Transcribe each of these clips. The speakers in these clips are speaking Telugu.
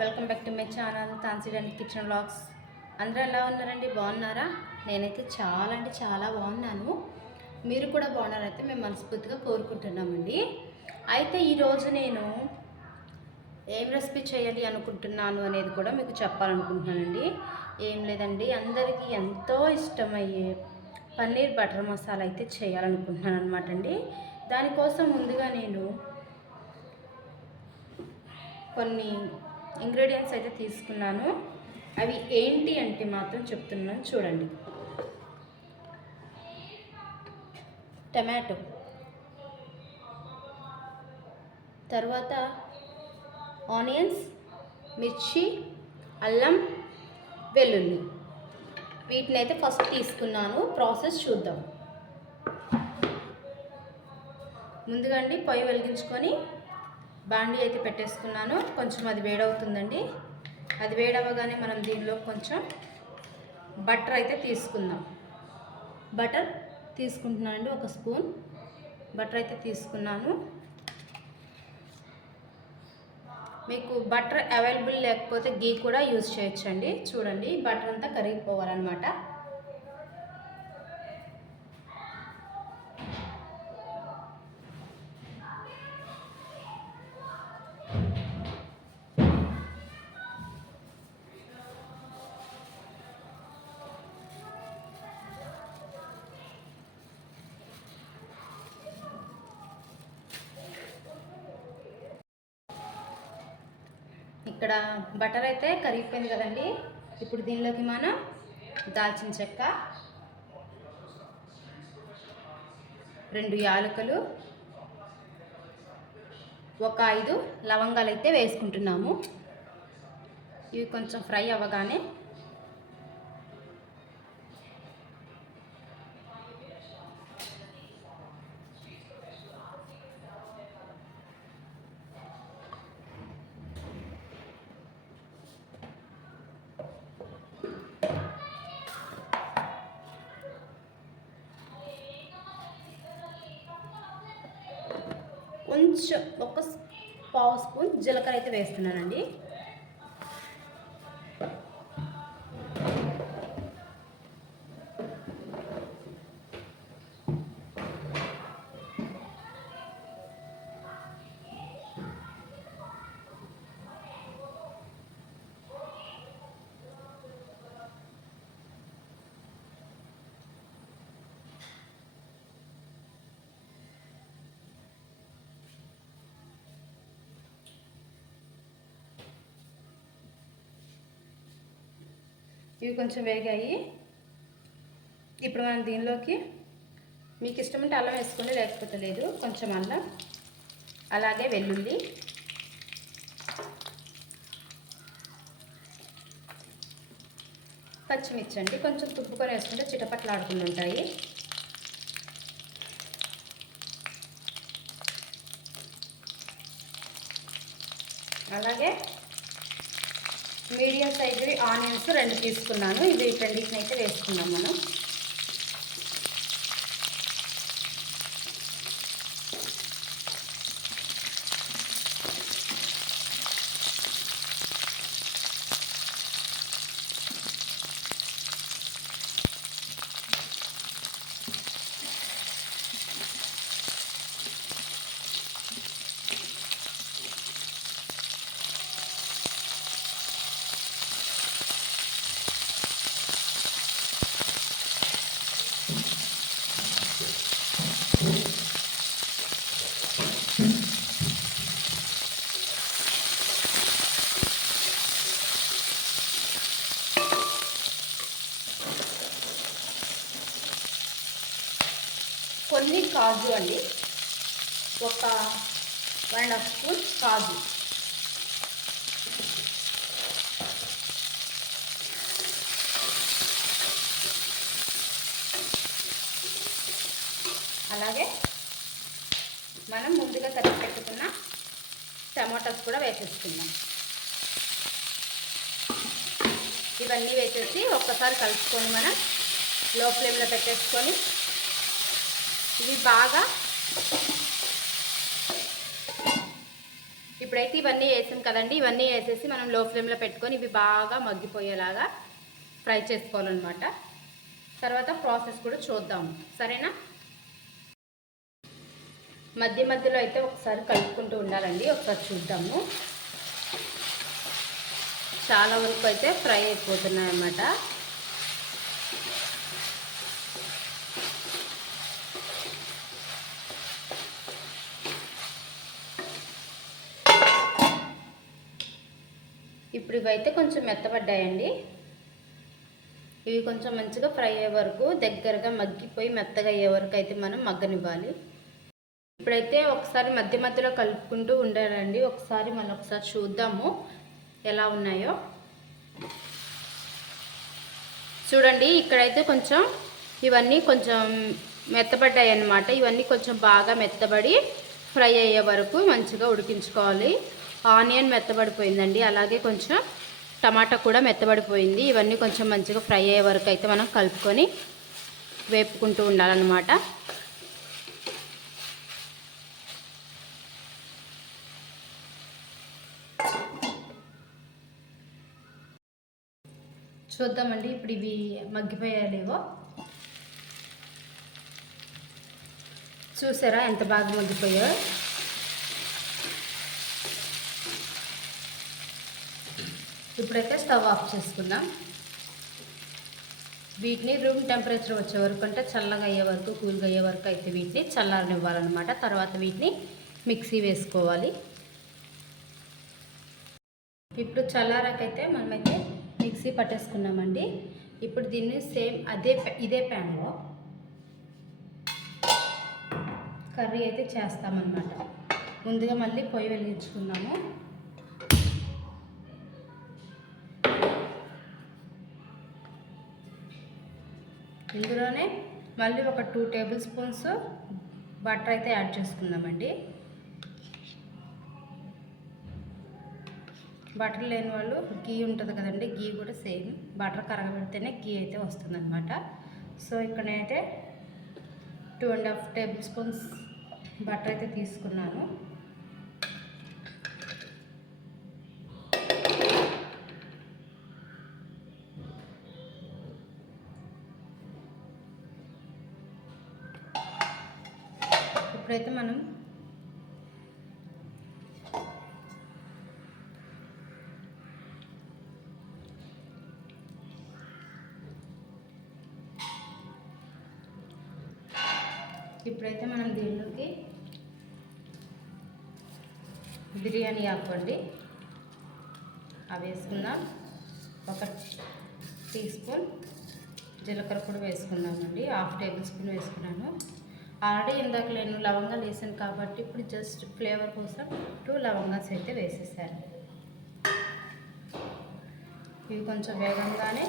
Welcome back to my channel Tansi and kitchen vlogs. అందరూ ఎలా ఉన్నారండి? బాగున్నారా? నేనైతే చాలా అంటే చాలా బాగున్నాను. మీరు కూడా బాగున్నారైతే మేము మనస్ఫూర్తిగా కోరుకుంటున్నామండి. అయితే ఈరోజు నేను ఏం రెసిపీ చేయాలి అనుకుంటున్నాను అనేది కూడా మీకు చెప్పాలనుకుంటున్నానండి. ఏం లేదండి, అందరికీ ఎంతో ఇష్టమయ్యే పన్నీర్ బటర్ మసాలా అయితే చేయాలనుకుంటున్నాను అనమాట అండి. దానికోసం ముందుగా నేను కొన్ని ఇంగ్రీడియంట్స్ అయితే తీసుకున్నాను. అవి ఏంటి అంటే మాత్రం చెప్తున్నాను చూడండి. టమాటో, తర్వాత ఆనియన్స్, మిర్చి, అల్లం, వెల్లుల్లి. వీటిని అయితే ఫస్ట్ తీసుకున్నాను. ప్రాసెస్ చూద్దాం. ముందుగా అండి పొయ్యి వెలిగించుకొని బాండీ అయితే పెట్టేసుకున్నాను. కొంచెం అది వేడవుతుందండి. అది వేడవగానే మనం దీనిలో కొంచెం బటర్ అయితే తీసుకుందాం. బటర్ తీసుకుంటున్నానండి, ఒక స్పూన్ బటర్ అయితే తీసుకున్నాను. మీకు బటర్ అవైలబుల్ లేకపోతే గీ కూడా యూజ్ చేయొచ్చండి. చూడండి, బటర్ అంతా కరిగిపోవాలన్నమాట. ఇక్కడ బటర్ అయితే కరిగిపోయింది కదండి. ఇప్పుడు దీనిలోకి మనం దాల్చిన చెక్క, 2 యాలకులు, ఒక 5 లవంగాలు అయితే వేసుకుంటున్నాము. ఇవి కొంచెం ఫ్రై అవ్వగానే కొంచెం ఒక పావు స్పూన్ జీలకర్ర అయితే వేస్తున్నానండి. ఇవి కొంచెం వేగాయి. ఇప్పుడు మనం దీనిలోకి మీకు ఇష్టమంటే అల్లం వేసుకోండి, లేకపోతే లేదు. కొంచెం అల్లం, అలాగే వెల్లుల్లి, పచ్చిమిర్చి అండి. కొంచెం తుప్పుకొని వేసుకుంటే చిటపట్లు ఆడుకుని ఉంటాయి. అలాగే మీడియం సైజువి ఆనియన్స్ 2 తీసుకున్నాను. ఇవి రెండింటిని అయితే వేసుకున్నాం మనం. కొన్ని కాజు అండి, ఒక 1.5 స్పూన్ కాజు, అలాగే మనం ముందుగా తరిగి పెట్టుకున్న టమాటాస్ కూడా వేసేసుకుందాం. ఇవన్నీ వేసేసి ఒక్కసారి కలుపుకొని మనం లో ఫ్లేమ్లో పెట్టేసుకొని ఇవి బాగా ఇప్పుడైతే ఇవన్నీ వేసాం కదండి, ఇవన్నీ వేసేసి మనం లో ఫ్లేమ్లో పెట్టుకొని ఇవి బాగా మగ్గిపోయేలాగా ఫ్రై చేసుకోవాలన్నమాట. తర్వాత ప్రాసెస్ కూడా చూద్దాం, సరేనా? మధ్య మధ్యలో అయితే ఒకసారి కలుపుకుంటూ ఉండాలండి. ఒకసారి చూద్దాము. చాలా వరకు అయితే ఫ్రై అయిపోతున్నాయి అన్నమాట. ఇప్పుడు ఇవైతే కొంచెం మెత్తబడ్డాయండి. ఇవి కొంచెం మంచిగా ఫ్రై అయ్యే వరకు, దగ్గరగా మగ్గిపోయి మెత్తగా అయ్యే వరకు అయితే మనం మగ్గనివ్వాలి. ఇప్పుడైతే ఒకసారి మధ్య మధ్యలో కలుపుకుంటూ ఉండాలండి. ఒకసారి మనం ఒకసారి చూద్దాము ఎలా ఉన్నాయో. చూడండి, ఇక్కడైతే కొంచెం ఇవన్నీ కొంచెం మెత్తబడ్డాయి అన్నమాట. ఇవన్నీ కొంచెం బాగా మెత్తబడి ఫ్రై అయ్యే వరకు మంచిగా ఉడికించుకోవాలి. ఆనియన్ మెత్తబడిపోయిందండి, అలాగే కొంచెం టమాటా కూడా మెత్తబడిపోయింది. ఇవన్నీ కొంచెం మంచిగా ఫ్రై అయ్యే వరకు అయితే మనం కలుపుకొని వేపుకుంటూ ఉండాలన్నమాట. చూద్దామండి ఇప్పుడు ఇవి మగ్గిపోయాలేవో. చూసారా ఎంత బాగా మగ్గిపోయాయో. ఇప్పుడైతే స్టవ్ ఆఫ్ చేసుకుందాం. వీటిని రూమ్ టెంపరేచర్ వచ్చే వరకు, అంటే చల్లగా అయ్యే వరకు, కూల్గా అయ్యే వరకు అయితే వీటిని చల్లారనివ్వాలన్నమాట. తర్వాత వీటిని మిక్సీ వేసుకోవాలి. ఇప్పుడు చల్లారాకైతే మనమైతే మిక్సీ పట్టేసుకున్నామండి. ఇప్పుడు దీన్ని సేమ్ ఇదే ప్యాన్లో కర్రీ అయితే చేస్తామన్నమాట. ముందుగా మళ్ళీ పొయ్యి వెలిగించుకున్నాము. ఇందులోనే మళ్ళీ ఒక 2 టేబుల్ స్పూన్స్ బటర్ అయితే యాడ్ చేసుకుందామండి. బటర్ లేని వాళ్ళు గీ ఉంటుంది కదండి, గీ కూడా సేమ్ బటర్ కరగబెడితేనే గీ అయితే వస్తుందన్నమాట. సో ఇక్కడ నేనైతే 2.5 టేబుల్ స్పూన్స్ బటర్ అయితే తీసుకున్నాను. ఇప్పుడైతే మనం దీనిలోకి బిర్యానీ ఆకు అండి అవి వేసుకుందాం. 1 టీ స్పూన్ జీలకర్ర కూడా వేసుకున్నామండి. 1/2 టేబుల్ స్పూన్ వేసుకున్నాను. ఆల్రెడీ ఇందాక నేను లవంగాలు వేసాను కాబట్టి ఇప్పుడు జస్ట్ ఫ్లేవర్ కోసం 2 లవంగాస్ అయితే వేసేసాను. ఇవి కొంచెం వేగంగానే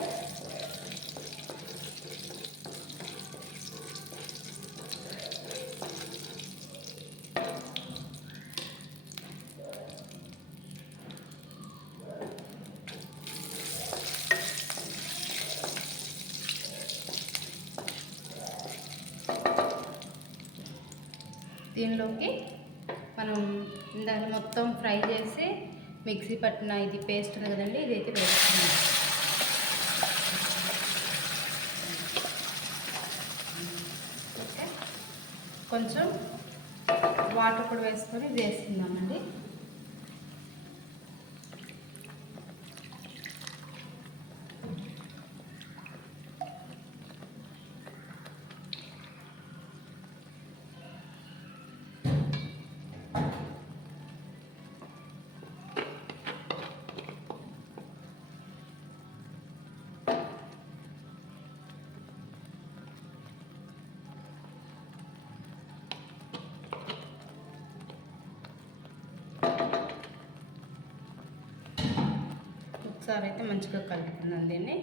దీనిలోకి మనం ఇందాక మొత్తం ఫ్రై చేసి మిక్సీ పట్టిన ఇది పేస్ట్ ఉంది కదండి, ఇదైతే వేసుకున్నాం. ఓకే, కొంచెం వాటర్ కూడా వేసుకొని వేసుకుందామండి. ఒకసారి అయితే మంచిగా కలుపుకుందాం దీన్ని.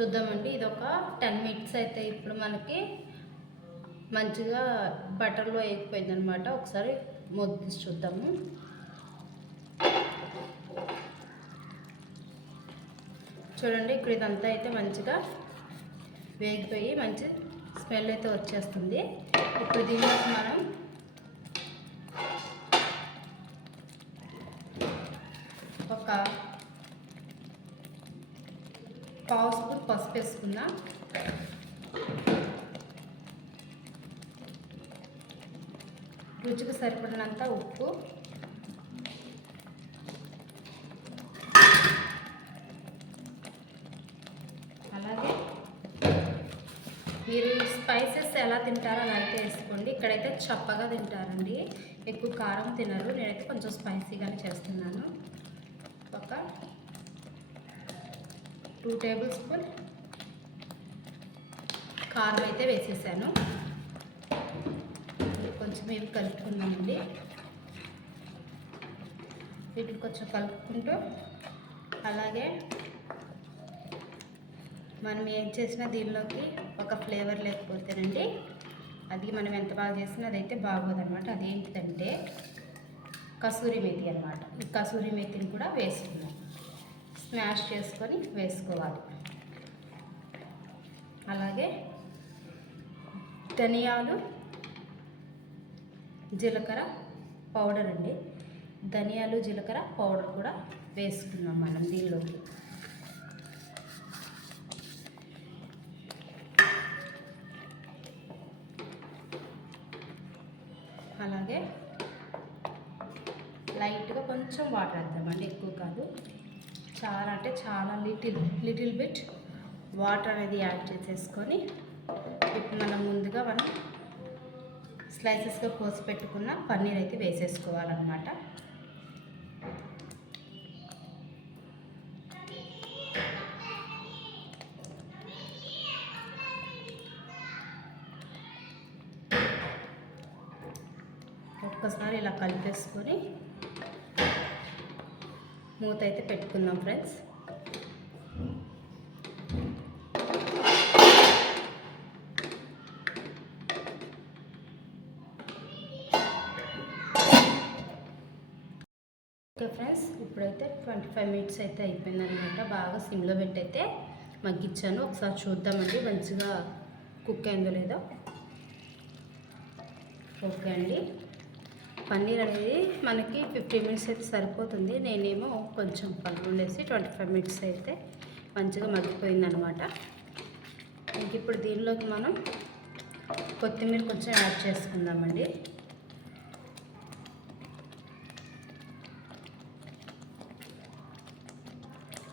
చూద్దామండి. ఇది ఒక 10 మినిట్స్ అయితే ఇప్పుడు మనకి మంచిగా బటర్లో వేగిపోయింది అనమాట. ఒకసారి మూత తీసి చూద్దాము. చూడండి, ఇక్కడ ఇదంతా అయితే మంచిగా వేగిపోయి మంచి స్మెల్ అయితే వచ్చేస్తుంది. ఇప్పుడు దీనిలోకి మనం ఒక 1/2 స్పూన్ పసుపు వేసుకుందాం. రుచికి సరిపడినంత ఉప్పు, అలాగే మీరు స్పైసెస్ ఎలా తింటారో అలా అయితే వేసుకోండి. ఇక్కడైతే చప్పగా తింటారండి, ఎక్కువ కారం తినరు. నేనైతే కొంచెం స్పైసీగానే చేస్తున్నాను. ఒక 2 టేబుల్ స్పూన్ కారం అయితే వేసేసాను. కొంచెం ఇవి కలుపుకున్నామండి. వీటిని కొంచెం కలుపుకుంటూ, అలాగే మనం ఏం చేసినా దీనిలోకి ఒక ఫ్లేవర్ లేకపోతేనండి అది మనం ఎంత బాగా చేసినా అదైతే బాగోదన్నమాట. అదేంటిదంటే కసూరి మేతి అనమాట. ఈ కసూరి మేతిని కూడా వేసుకున్నాం, స్మాష్ చేసుకొని వేసుకోవాలి. అలాగే ధనియాలు, జీలకర్ర పౌడర్ అండి. ధనియాలు, జీలకర్ర పౌడర్ కూడా వేసుకున్నాం మనం దీనిలోకి. అలాగే లైట్గా కొంచెం వాటర్ వేద్దామండి, ఎక్కువ కాదు. చాలా అంటే చాలా లిటిల్ బిట్ వాటర్ అనేది యాడ్ చేసేసుకొని ఇప్పుడు మనం ముందుగా స్లైసెస్గా కోసి పెట్టుకున్న పన్నీర్ అయితే వేసేసుకోవాలన్నమాట. ఒక్కసారి ఇలా కలిపేసుకొని మూత అయితే పెట్టుకుందాం ఫ్రెండ్స్. ఓకే ఫ్రెండ్స్, ఇప్పుడైతే 25 మినిట్స్ అయితే అయిపోయిందనమాట. బాగా సిమ్లో పెట్టి అయితే మగ్గించాను. ఒకసారి చూద్దామండి మంచిగా కుక్ అయిందో లేదో. ఓకే అండి, పన్నీర్ అనేది మనకి 15 మినిట్స్ అయితే సరిపోతుంది. నేనేమో కొంచెం పన్నీర్ వేసి 25 మినిట్స్ అయితే మంచిగా మగ్గిపోయిందనమాట. ఇంక ఇప్పుడు దీనిలోకి మనం కొత్తిమీర కొంచెం యాడ్ చేసుకుందామండి.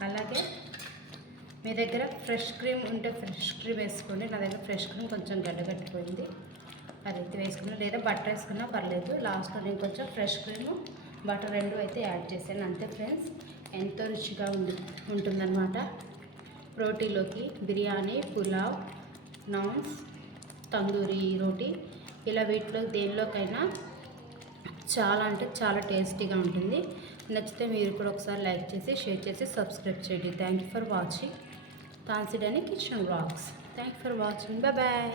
అలాగే మీ దగ్గర ఫ్రెష్ క్రీమ్ ఉంటే ఫ్రెష్ క్రీమ్ వేసుకోండి. నా దగ్గర ఫ్రెష్ క్రీమ్ కొంచెం గడ్డగట్టిపోయింది, అదైతే వేసుకున్నా. లేదా బటర్ వేసుకున్నా పర్లేదు. లాస్ట్లో నేను కొంచెం ఫ్రెష్ క్రీము బటర్ రెండు అయితే యాడ్ చేశాను. అంతే ఫ్రెండ్స్, ఎంతో రుచిగా ఉంటుందన్నమాట. రోటీలోకి బిర్యానీ, పులావ్, నాన్స్, తందూరి రోటీ ఇలా వీటిలో దేనిలోకైనా చాలా అంటే చాలా టేస్టీగా ఉంటుంది. నచ్చితే మీరు కూడా ఒకసారి లైక్ చేసి, షేర్ చేసి, సబ్స్క్రైబ్ చేయండి. Thank you for watching Tansi డానీ kitchen vlogs. Thank you for watching. Bye bye.